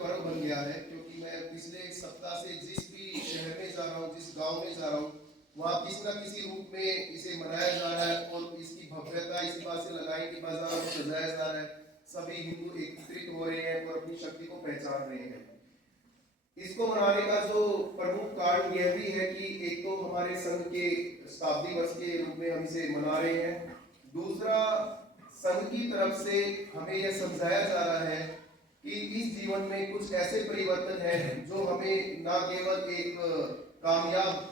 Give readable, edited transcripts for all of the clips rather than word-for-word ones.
पर्व बन गया है, क्योंकि मैं पिछले एक सप्ताह से जिस भी शहर में जा रहा हूँ, जिस गांव में जा रहा हूँ, वहाँ किसी न किसी रूप में इसे मनाया जा रहा है और इसकी भव्यता इसी बात से लगाई कि बाजारों में सजाया जा रहा है। सभी हिंदू एकत्रित हो रहे हैं और अपनी शक्ति को पहचान रहे हैं। इसको मनाने का जो प्रमुख कारण यह भी है कि एक तो हमारे संघ के शताब्दी वर्ष के रूप में हम इसे मना रहे हैं, दूसरा संघ की तरफ से हमें यह समझाया जा रहा है कि इस जीवन में कुछ ऐसे परिवर्तन हैं जो हमें न केवल एक कामयाब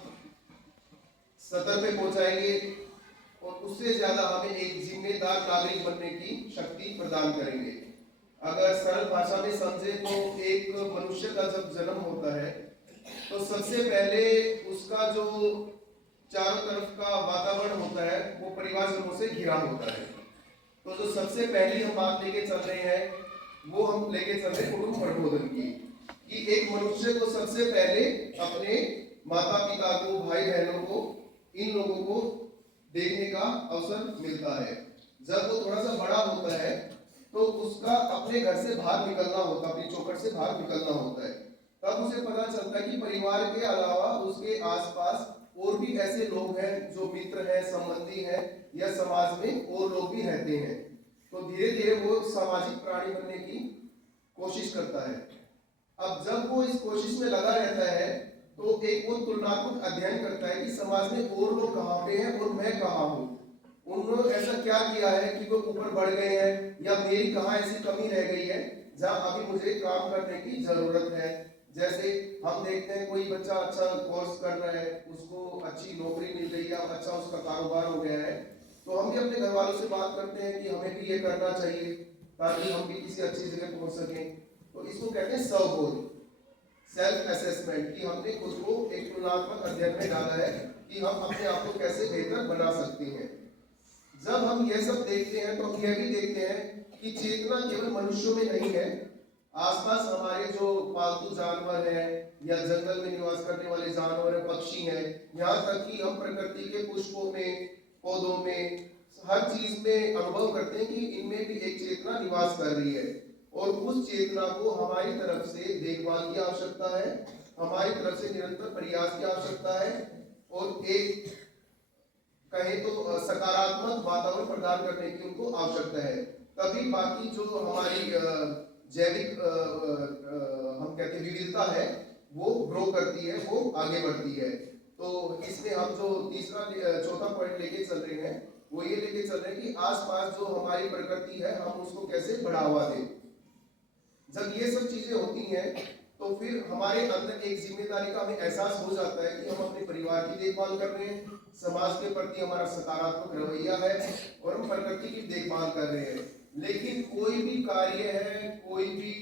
सतर पे पहुंचाएंगे और उससे ज्यादा हमें एक जिम्मेदार नागरिक बनने की शक्ति प्रदान करेंगे। अगर सरल भाषा में समझे तो एक मनुष्य का जब जन्म होता है तो सबसे पहले उसका जो चारों तरफ का वातावरण होता है वो परिवारजनों से घिरा होता है। तो जो सबसे पहली हम बात लेके चल रहे हैं वो हम लेके चल रहे हैं कुटुंब प्रबोधन की, कि एक मनुष्य को सबसे पहले अपने माता पिता को, भाई बहनों को, इन लोगों को देखने का अवसर मिलता है। जब वो थोड़ा सा बड़ा होता है तो उसका अपने घर से बाहर निकलना होता है, अपनी चौखट से बाहर निकलना होता है। तब उसे पता चलता है कि परिवार के अलावा उसके आसपास और भी ऐसे लोग हैं जो मित्र हैं, संबंधी हैं या समाज में और लोग भी रहते हैं। तो धीरे धीरे वो सामाजिक प्राणी बनने की कोशिश करता है। अब जब वो इस कोशिश में लगा रहता है तो एक वो तुलनात्मक अध्ययन करता है कि समाज में और लोग कहाँ पे हैं और मैं कहाँ हूँ, उन्होंने ऐसा क्या किया है कि वो ऊपर बढ़ गए हैं या मेरी कहाँ ऐसी कमी रह गई है जहाँ अभी मुझे काम करने की जरूरत है। जैसे हम देखते हैं कोई बच्चा अच्छा कोर्स कर रहा है, उसको अच्छी नौकरी मिल गई है, अच्छा उसका कारोबार हो गया है, तो हम भी अपने घर वालों से बात करते हैं कि हमें भी ये करना चाहिए ताकि हम भी किसी अच्छी जगह पहुंच सकें। तो इसको कहते हैं स्वबोध, सेल्फ असेसमेंट, कि हमने खुद को एक तुलनात्मक अध्ययन में डाला है कि हम अपने आप को कैसे बेहतर बना सकते हैं। जब हम यह सब देखते हैं तो हम यह भी देखते हैं कि चेतना केवल मनुष्यों में नहीं है, आसपास हमारे जो पालतू जानवर हैं या जंगल में निवास करने वाले जानवर हैं, पक्षी हैं, यहाँ तक कि हम प्रकृति के पुष्पों में, पौधों में, हर चीज में अनुभव करते हैं कि इनमें भी एक चेतना निवास कर रही है और उस चेतना को हमारी तरफ से देखभाल की आवश्यकता है, हमारी तरफ से निरंतर प्रयास की आवश्यकता है और एक कहें तो सकारात्मक वातावरण प्रदान करने की उनको आवश्यकता है। तभी बाकी जो हमारी जैविक हम कहते हैं विविधता है वो ग्रो करती है, वो आगे बढ़ती है। तो इसमें हम जो तीसरा चौथा पॉइंट लेके चल रहे हैं वो ये लेके चल रहे हैं कि आसपास जो हमारी प्रकृति है हम उसको कैसे बढ़ावा दें। जब ये सब चीजें होती हैं तो फिर हमारे अंदर एक जिम्मेदारी का हमें एहसास हो जाता है कि हम अपने परिवार की देखभाल कर रहे हैं, समाज के प्रति हमारा सकारात्मक रवैया है और हम प्रकृति की देखभाल कर रहे हैं। लेकिन कोई भी कार्य है, कोई भी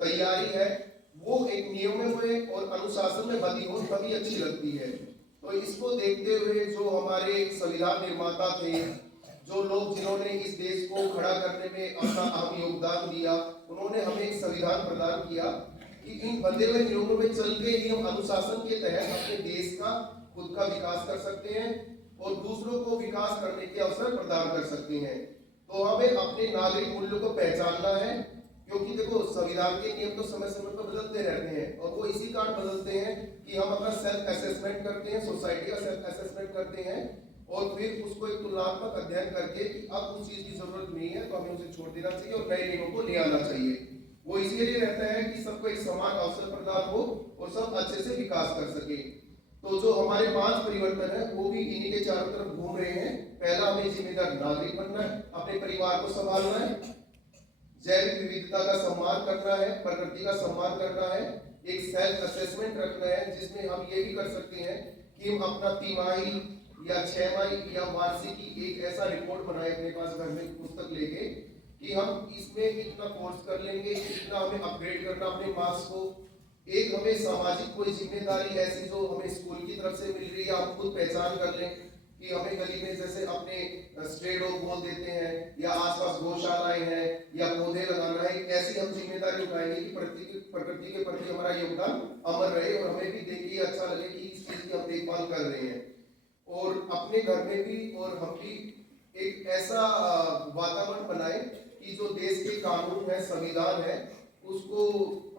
तैयारी है, वो एक नियमों में और अनुशासन में बंधी हो तभी अच्छी लगती है। तो इसको देखते हुए जो हमारे संविधान निर्माता थे, जो लोग जिन्होंने इस देश को खड़ा करने में अपना अहम योगदान दिया, उन्होंने हमें एक संविधान प्रदान किया कि इन बंधे हुए नियमों में चल के ही हम अनुशासन के तहत अपने देश का खुद का विकास कर सकते हैं और दूसरों को विकास करने के अवसर प्रदान कर सकते हैं। तो हमें अपने नागरिक मूल्यों को पहचानना है, क्योंकि देखो संविधान के नियम तो समय समय पर बदलते रहते हैं और वो इसी कारण बदलते हैं कि हम अपना सेल्फ असेसमेंट करते हैं, सोसाइटी का सेल्फ असेसमेंट करते हैं और फिर उसको एक तुलनात्मक अध्ययन करके कि अब उस चीज की जरूरत नहीं है तो हमें उसे छोड़ देना चाहिए और नए नियमों को ले आना चाहिए। वो इसलिए रहता है कि सबको एक समान अवसर प्रदान हो और सब अच्छे से विकास कर सके। तो जो हमारे 5 परिवर्तन है वो भी इन्हीं के चारों तरफ घूम रहे हैं। पहला, हमें जिम्मेदार नागरिक बनना है, अपने परिवार को संभालना है, जैविक विविधता का सम्मान करना है, प्रकृति का सम्मान करना है, एक सेल्फ असेसमेंट रखना है जिसमें हम ये भी कर सकते हैं कि हम अपना तिमाही या 6 माही या वार्षिकी एक ऐसा रिपोर्ट बनाए अपने पास घर में पुस्तक लेके कि हम इसमें इतना कोर्स कर लेंगे, इतना हमें अपग्रेड करना अपने मार्क्स को। एक हमें सामाजिक कोई जिम्मेदारी ऐसी जो हमें स्कूल की तरफ से मिल रही है, हम खुद पहचान कर लें कि हमें गली में जैसे अपने स्ट्रे डॉग बोल देते हैं या आसपास गौशालाएं हैं या पौधे लगाना है, ऐसी हम जिम्मेदारी उठाएंगे कि प्रकृति के प्रति हमारा योगदान अमर रहे और हमें भी देखिए अच्छा लगे कि इस चीज की हम देखभाल कर रहे हैं। और अपने घर में भी और हम भी एक ऐसा वातावरण बनाए कि जो देश के कानून है, संविधान है, उसको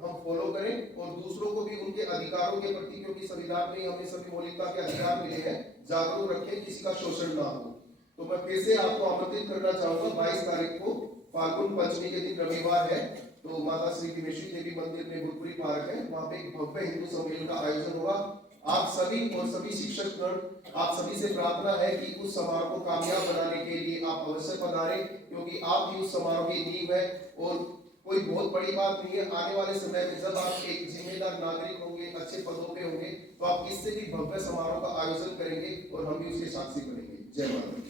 हम फॉलो करें और दूसरों को भी उनके अधिकारों के प्रति, क्योंकि संविधान में हमें सभी मौलिकता के अधिकार मिले हैं, जागरूक रखें, किसी का शोषण ना हो। तो मैं फिर से आपको आमंत्रित करना चाहूंगा 22 तारीख को फाल्गुन पंचमी के दिन रविवार है, तो माता श्री विमेश्वरी देवी मंदिर में भुरपुरी पार्क है, वहां पे एक भव्य हिंदू सम्मेलन का आयोजन होगा। आप सभी और सभी शिक्षकगण, आप सभी से प्रार्थना है कि उस समारोह को कामयाब बनाने के लिए आप अवश्य पधारें, क्योंकि आप ही उस समारोह की नींव है। और कोई बहुत बड़ी बात नहीं है, आने वाले समय में जब आप एक जिम्मेदार नागरिक होंगे, अच्छे पदों पे होंगे, तो आप इससे भी भव्य समारोह का आयोजन करेंगे और हम भी उसके साक्षी बनेंगे। जय माता।